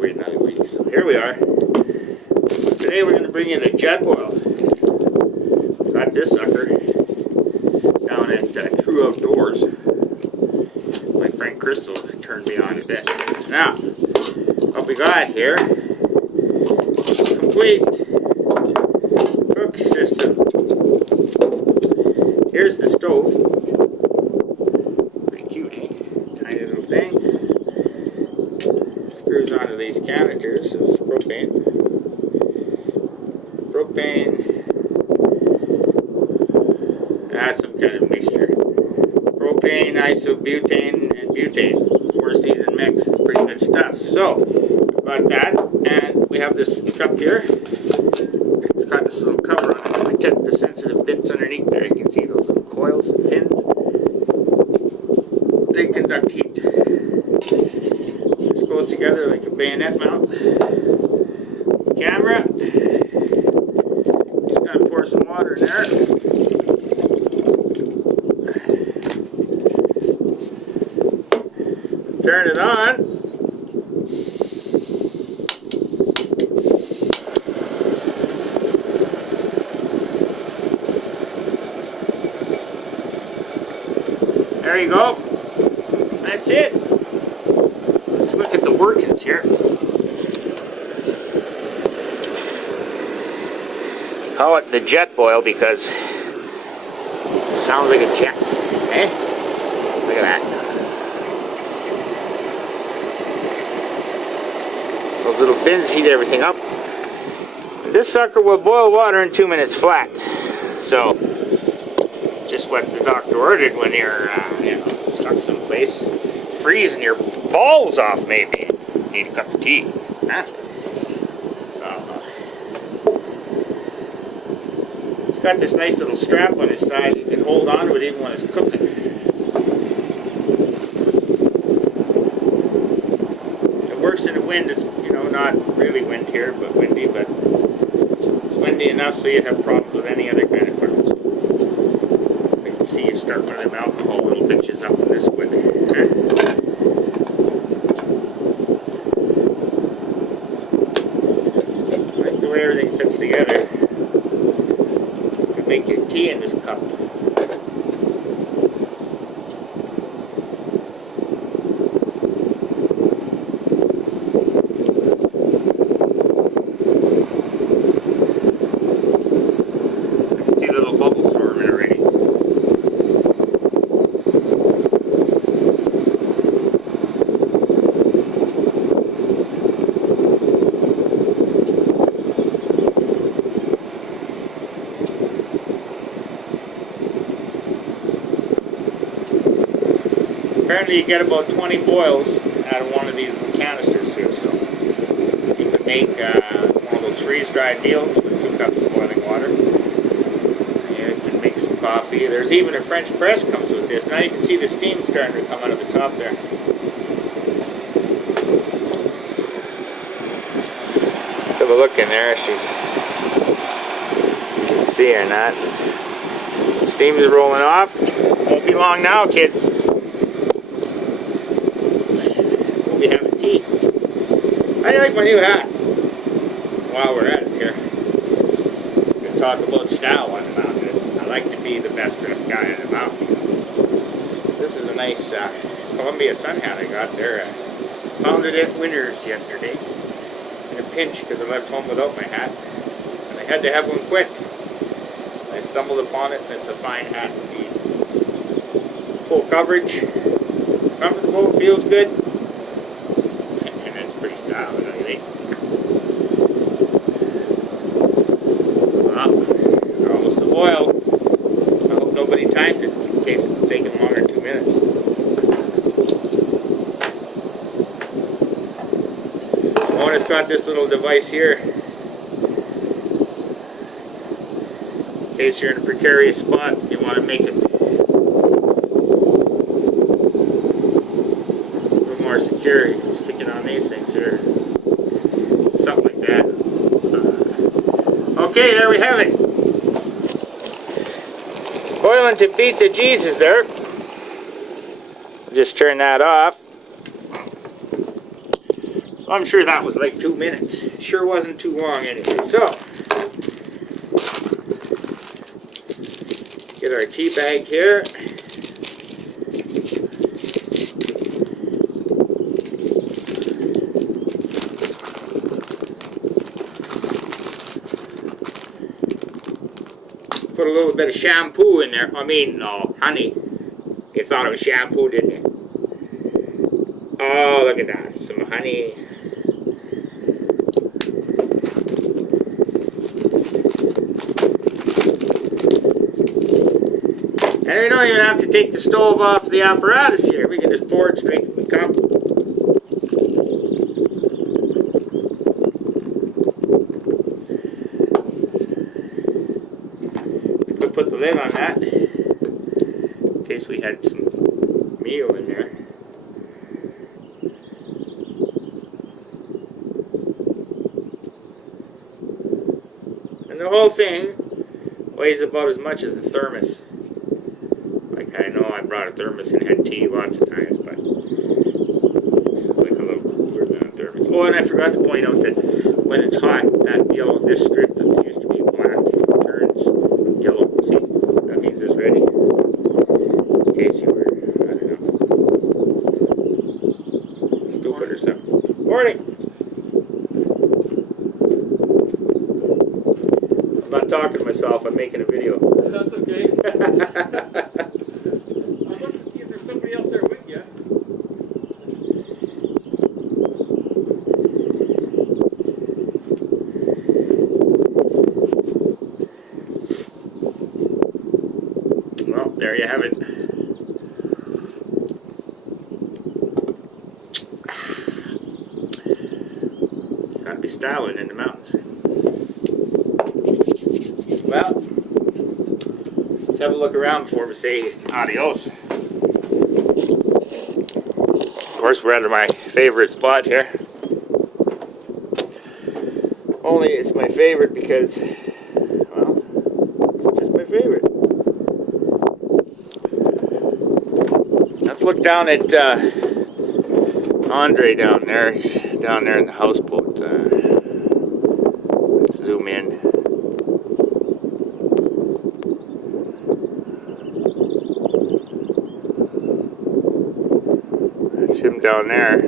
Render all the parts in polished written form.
wait another week. So here we are. Today we're going to bring you the Jetboil. Got this sucker down at True Outdoors. My friend Crystal turned me on to this. Now, what we got here, complete cook system. Here's the stove. Pretty cute, eh? Tiny little thing. Screws onto these canisters of propane. That's some kind of mixture. Propane, isobutane, and butane. 4 season mix. It's pretty good stuff. So, we've got that, and we have this cup here. It's got this little cover on it. I kept the sensitive bits underneath there. You can see those little coils and fins. They conduct heat. This goes together like a bayonet mount. Camera. Just gotta pour some water in there. Turn it on. There you go. That's it. Let's look at the workings here. Call it the Jetboil because it sounds like a jet. Eh? Look at that. Those little fins heat everything up. This sucker will boil water in 2 minutes flat. So, just what the doctor ordered when you're stuck someplace, freezing your balls off maybe. Need a cup of tea. Huh? So, it's got this nice little strap on its side. You can hold on to it even when it's cooking. It works in the wind. It's not really wind here, but windy. But it's windy enough so you'd have problems with any other kind of equipment. I can see you start one of them alcohol little bitches up in this wood. Like the way everything fits together. You can make your tea in this cup. Apparently you get about 20 boils out of one of these canisters here, so you can make one of those freeze-dried meals with 2 cups of boiling water. You can make some coffee. There's even a French press comes with this. Now you can see the steam starting to come out of the top there. Have a look in there. You can see her not. Steam is rolling off. Won't be long now, kids. We'll be having tea. How do you like my new hat? While we're at it here, we can talk about style on the mountain. I like to be the best dressed guy on the mountain. This is a nice Columbia sun hat I got there. Found it at Winners yesterday in a pinch because I left home without my hat. And I had to have one quick. I stumbled upon it and it's a fine hat indeed. Full coverage. It's comfortable, feels good. And it's pretty stylish, don't you think? Well, we're almost to boil. I hope nobody timed it in case it's taking longer than 2 minutes. Oh, and it's got this little device here. In case you're in a precarious spot, you want to make it a little more secure. You can stick it on these things here. Something like that. Okay, there we have it. Boiling to beat the Jesus there. Just turn that off. So So I'm sure that was like 2 minutes. Sure wasn't too long anyway. So, get our tea bag here. Put a little bit of shampoo in there. I mean, no, honey. You thought it was shampoo, didn't you? Oh, look at that. Some honey. And we don't even have to take the stove off the apparatus here. We can just pour it straight in the cup. We could put the lid on that in case we had some meal in there. And the whole thing weighs about as much as the thermos. Like, I know I brought a thermos and had tea lots of times, but this is like a little cooler than a thermos. Oh, and I forgot to point out that when it's hot, that yellow, this strip that used to be black turns yellow. See? That means it's ready. In case you were, I don't know, stupid or something. Morning! I'm not talking to myself, I'm making a video. That's okay. I'm looking to see if there's somebody else there with you. Well, there you have it. Gotta be styling in the mountains. Well, let's have a look around before we say adios. Of course, we're at my favorite spot here. Only it's my favorite because, well, it's just my favorite. Let's look down at Andre down there. He's down there in the houseboat. Let's zoom in. That's him down there.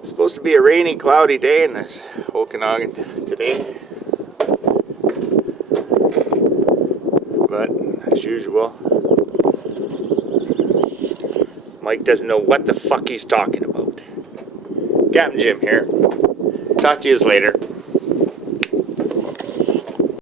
It's supposed to be a rainy, cloudy day in this Okanagan today. But, as usual, Mike doesn't know what the fuck he's talking about. Captain Jim here. Talk to you later.